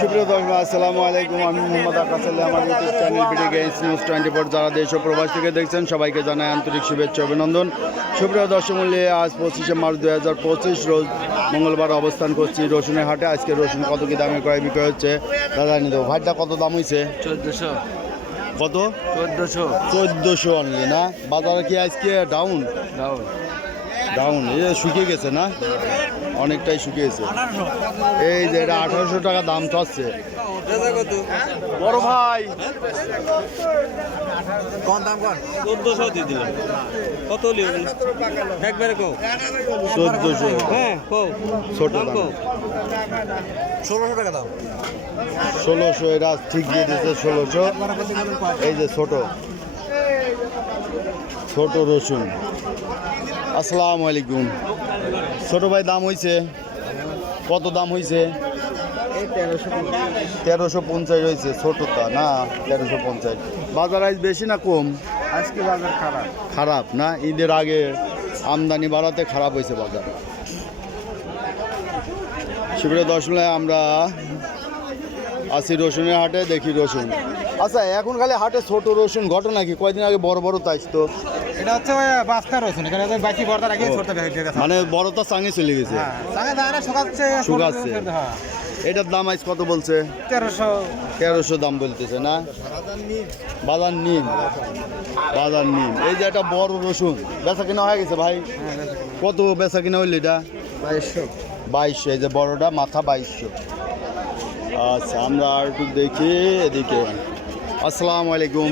সুপ্রিয় দর্শক আসসালামু আলাইকুম, আমি মোহাম্মদ আকাশ আলী। আমার YouTube channel BD games news 24 যারা দেশ ও প্রবাস থেকে দেখছেন সবাইকে জানাই আন্তরিক শুভেচ্ছা অভিনন্দন। সুপ্রিয় দর্শক মূল্যে আজ 25শে মার্চ 2025 রোজ মঙ্গলবার অবস্থান করছি রসুনের হাটে। আজকে রসুন কত কি দামে ক্রয় বিক্রয় হচ্ছে তা জানিয়ে দেবো। ভাইটা কত দাম হয়েছে? 1400। কত? 1400 অনলি না? বাজারে কি আজকে ডাউন? ডাউন শুকিয়ে গেছে না? অনেকটাই শুকিয়েছে। এই যে এটা 1800 টাকা দাম চাচ্ছে বড় ভাই। কোন দাম কর? 1400 দিয়ে দিলাম। কত লিও একবারে কও? 1400। হ্যাঁ কও। ছোট দাম কও 1600 টাকা দাম। 1600 এরা ঠিক দিয়ে দিয়েছে 1600। এই যে ছোট রসুন। আসসালামু আলাইকুম। ছোট ভাই দাম হয়েছে কত? দাম হয়েছে 1350 হয়েছে ছোটটা না? 1350। বাজার আজ বেশি না কম? আজকে বাজার খারাপ না? ঈদের আগে আমদানি বাড়াতে খারাপ হয়েছে বাজার। সুপ্রিয় দর্শক, আমরা আছি রসুনের হাটে, দেখি রসুন। আচ্ছা, এখন খালি হাটে ছোট রসুন, ঘটনা কি? কয়দিন আগে বড় বড় তাইছ তো? এটা হচ্ছে বাস্তা রসুন, এখানে বাকি বড়টার আগে ছোটটা বেশি গেছে। মানে বড়টা চাঙে চলে গেছে, চাঙে দাঁড়া শুকাচ্ছে। হ্যাঁ, এটার দাম আজ কত বলছে? 1300 দাম বলতেছে না? বাজার নিম। এই যে একটা বড় রসুন বেচা কিনা হয়ে গেছে ভাই? কত বেচা কিনা হইল এটা? 2200। এই যে বড়টা মাথা 2200। আচ্ছা, আমরা আর একটু দেখি এদিকে। আসসালামু আলাইকুম।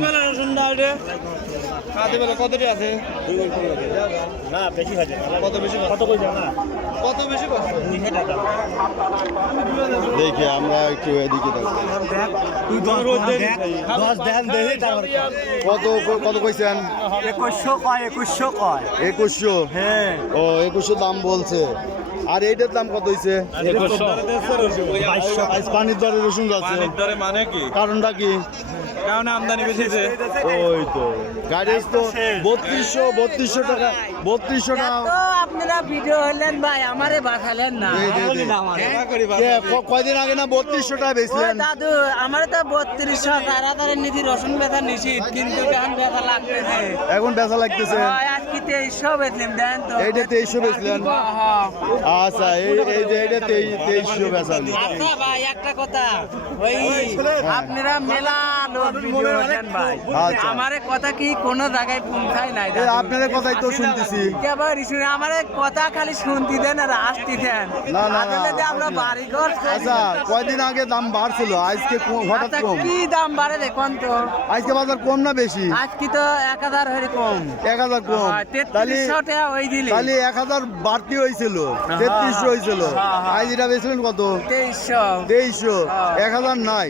দেখি আমরা একটু এদিকে কত কইছেন? 2100। ও 2100 দাম বলছে। আর এইটার দাম কত হয়েছে? পানির দরে রসুন যাচ্ছে মানে কি? কারণটা কি? কারণ আমদানি বেশিছে। ওই তো গাড়ি তো 3200 টাকা। 3200 টাকা আপনারা ভিডিও হলেন ভাই, আমারে বাঁচালেন না। কয়দিন আগে না 3200 টাকা বেচলেন? দাদু আমারে তো 3200 তাড়াতাড়ি নিধি রসুন বেচা নিশ্চিত, কিন্তু এখন বেচা লাগতেছে। এখন বেচা লাগতেছে? আজকে 2300 বেচলেন। দেন তো এইটা 2300 বেচলেন? আচ্ছা, এই যে এটা 2300 বেচা। আচ্ছা ভাই, একটা কথা, ওই আপনারা মেলা লোক ভিডিও হলেন ভাই, আচ্ছা। আমারে কথা কি কোনো জায়গায় পৌঁছায় নাই। আপনাদের কথাই তো শুনতেছি। আমারে কথা খালি শুনতে দেন আর আসতে দেন। না। আমরা বাড়িঘর। আচ্ছা, কয়দিন আগে দাম বাড়ছিল, আজকে হঠাৎ কম? কি দাম বাড়ে দেখুন তো? আজকে বাজার কম না বেশি? আজকে তো 1000 হয়ে কম। 1000 কম? 3300 টাকা ওই দিলি। তাহলে 1000 বাড়তি হয়েছিল, 3300 হয়েছিল। আজ এটা বেচলেন কত? 2300। 1000 নাই?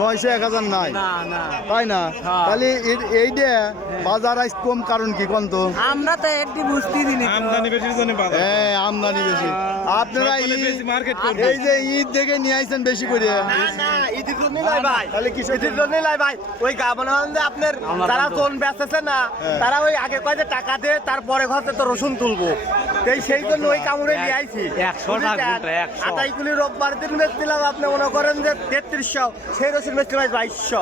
900 1000 নাই? না। তাই না? তাহলে এইটা বাজার আজ কম কারণ কি কোন তো? আমরা তো একটু বুঝতে দিনি। আমদানি বেশির জন্য বাজার। হ্যাঁ, আমদানি বেশি। আপনারা এই যে ঈদ দেখে নিয়ে আইছেন বেশি করে? না, ঈদের জন্য নয় ভাই। তাহলে কি ঈদের জন্য নয় ভাই, ওই মনে হয় যে আপনার যারা চোন বেচতেছে না, তারা ওই আগে কয় যে টাকা দিয়ে তারপরে ঘরে তো রসুন তুলবো, সেই জন্য ওই কামড়ে নিয়ে আইছি। 28 রোববার দিন বেচছিলাম, আপনি মনে করেন যে 3300, সেই রসুন বেচতে ভাই 2200।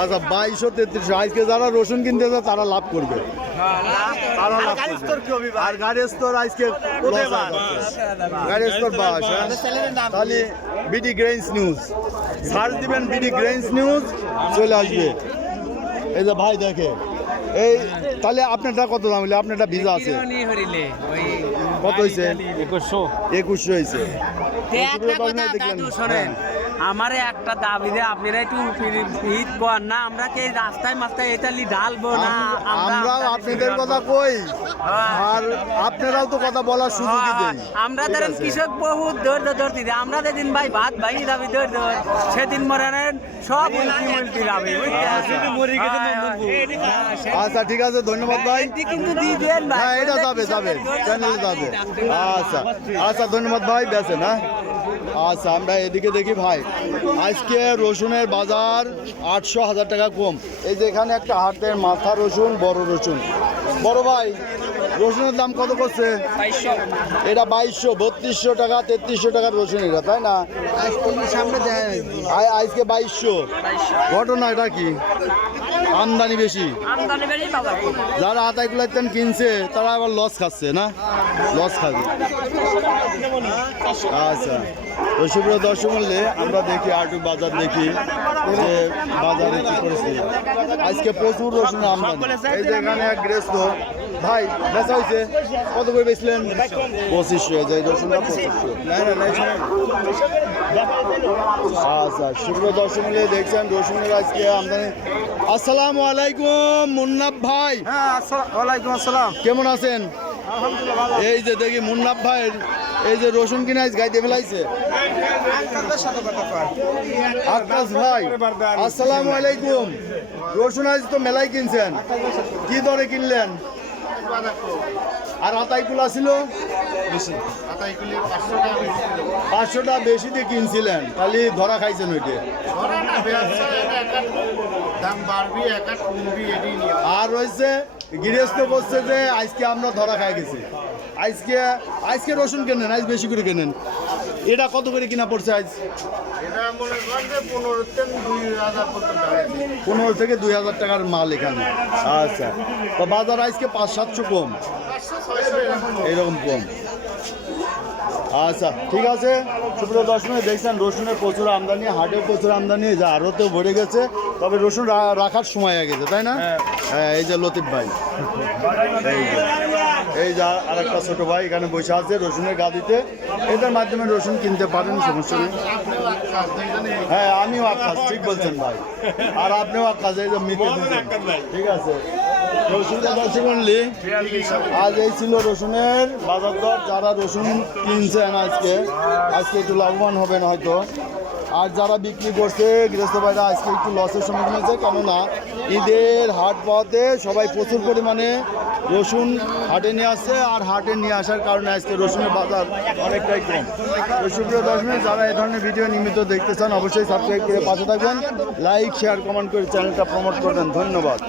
আচ্ছা, 2200 3300। আজকে যারা রসুন কিনতে যায় তারা লাভ করবে। আর গাড়ির স্তর আজকে গাড়ির স্তর বাস। তাহলে বিডি গ্রেইনস নিউজ সার্চ দিবেন, বিডি গ্রেইনস নিউজ চলে আসবে। এই যে ভাই দেখে এই, তাহলে আপনারটা কত দাম হইলে? আপনারটা ভিজা আছে কত হয়েছে? 2100 হয়েছে। শোনেন, আমারে একটা দাবি দে, আপনারা একটু ঈদ কর না, আমরা কি রাস্তায় মাস্তায় এটালি ঢালবো না? আমরাও আপনাদের কথা কই, আর আপনারাও তো কথা বলার সুযোগই দেই। আমরা ধরেন কৃষক বহুত ধৈর্য ধরতে দিই। আমরা যেদিন ভাই ভাত ভাই দাবি ধৈর্য, সেদিন মরেন সব উল্টি যাবে। আচ্ছা, ঠিক আছে, ধন্যবাদ ভাই। কিন্তু দিয়ে দেন ভাই। হ্যাঁ, এটা যাবে চ্যানেলে যাবে। আচ্ছা, ধন্যবাদ ভাই। বেচেন? হ্যাঁ, আচ্ছা, আমরা এদিকে দেখি ভাই। আজকে রসুনের বাজার 800 1000 টাকা কম। এই যে এখানে একটা হাটের মাথা রসুন, বড় রসুন। বড় ভাই রসুনের দাম কত করছে? এটা 2200, 3200 টাকা, 3300 টাকার রসুন এটা, তাই না? আজকে 2200। ঘটনা এটা কি? আমদানি বেশি, যারা আতাই কুলাইতেন কিনছে তারা আবার লস খাচ্ছে না, লস খাবে। আচ্ছা, তো সুপ্রিয় দর্শক মূল্যে আমরা দেখি আটু বাজার, দেখি যে বাজারে কি পরিস্থিতি। আজকে প্রচুর রসুন আমদানি। এই যে এখানে এক গৃহস্থ ভাই বেচা হয়েছে, কত করে বেচলেন? 2500। এই রসুনটা 2500। আচ্ছা, সুপ্রিয় দর্শক মূল্যে দেখছেন রসুনের আজকে আমদানি। আসসালামু আলাইকুম মুন্নাফ ভাই। হ্যাঁ, ওয়ালাইকুম আসসালাম। কেমন আছেন? এই যে দেখি মুন্নাফ ভাই এই যে রসুন কিনে আজ গাইতে ফেলাইছে। আকাশ ভাই আসসালামু আলাইকুম। রসুন আজ তো মেলাই কিনছেন, কি দরে কিনলেন? আর আতাইকুলা ছিল 500 টাকা বেশি দিয়ে কিনছিলেন, খালি ধরা খাইছেন ওইটা। আর রয়েছে গৃহস্থ বলছে যে আজকে আমরা ধরা খাই গেছি, আজকে রসুন কেনেন, আজ বেশি করে কেনেন। এটা কত করে কিনা পড়ছে আজ? 15 থেকে 2000 টাকার মাল এখানে। আচ্ছা, তো বাজার আজকে 500-700 কম, এরকম কম। আচ্ছা ঠিক আছে। সুপ্রিয় দর্শক দেখছেন রসুনের প্রচুর আমদানি, হাটেও প্রচুর আমদানি, যা আরতেও ভরে গেছে। তবে রসুন রাখার সময় হয়ে গেছে, তাই না? হ্যাঁ, এই যে লতিফ ভাই, এই যে আর একটা ছোট ভাই এখানে বসে আছে রসুনের গাদিতে। এটার মাধ্যমে রসুন কিনতে পারেন, সমস্যা নেই। হ্যাঁ, আমিও আকাশ, ঠিক বলছেন ভাই। আর আপনিও আকাশ, এই যে মিটে দিচ্ছেন, ঠিক আছে। আজ এই ছিল রসুনের বাজার দর। যারা রসুন কিনছেন আজকে একটু লাভবান হবেন হয়তো, আর যারা বিক্রি করছে গৃহস্থ ভাইরা আজকে একটু লসের সম্মুখীন হয়েছে, কেননা ঈদের হাট পাওয়াতে সবাই প্রচুর পরিমাণে রসুন হাটে নিয়ে আসছে, আর হাটে নিয়ে আসার কারণে আজকে রসুনের বাজার অনেকটাই কম। তো সুপ্রিয় দর্শক, যারা এই ধরনের ভিডিও নিয়মিত দেখতে চান অবশ্যই সাবস্ক্রাইব করে পাশে থাকবেন, লাইক শেয়ার কমেন্ট করে চ্যানেলটা প্রমোট করবেন। ধন্যবাদ।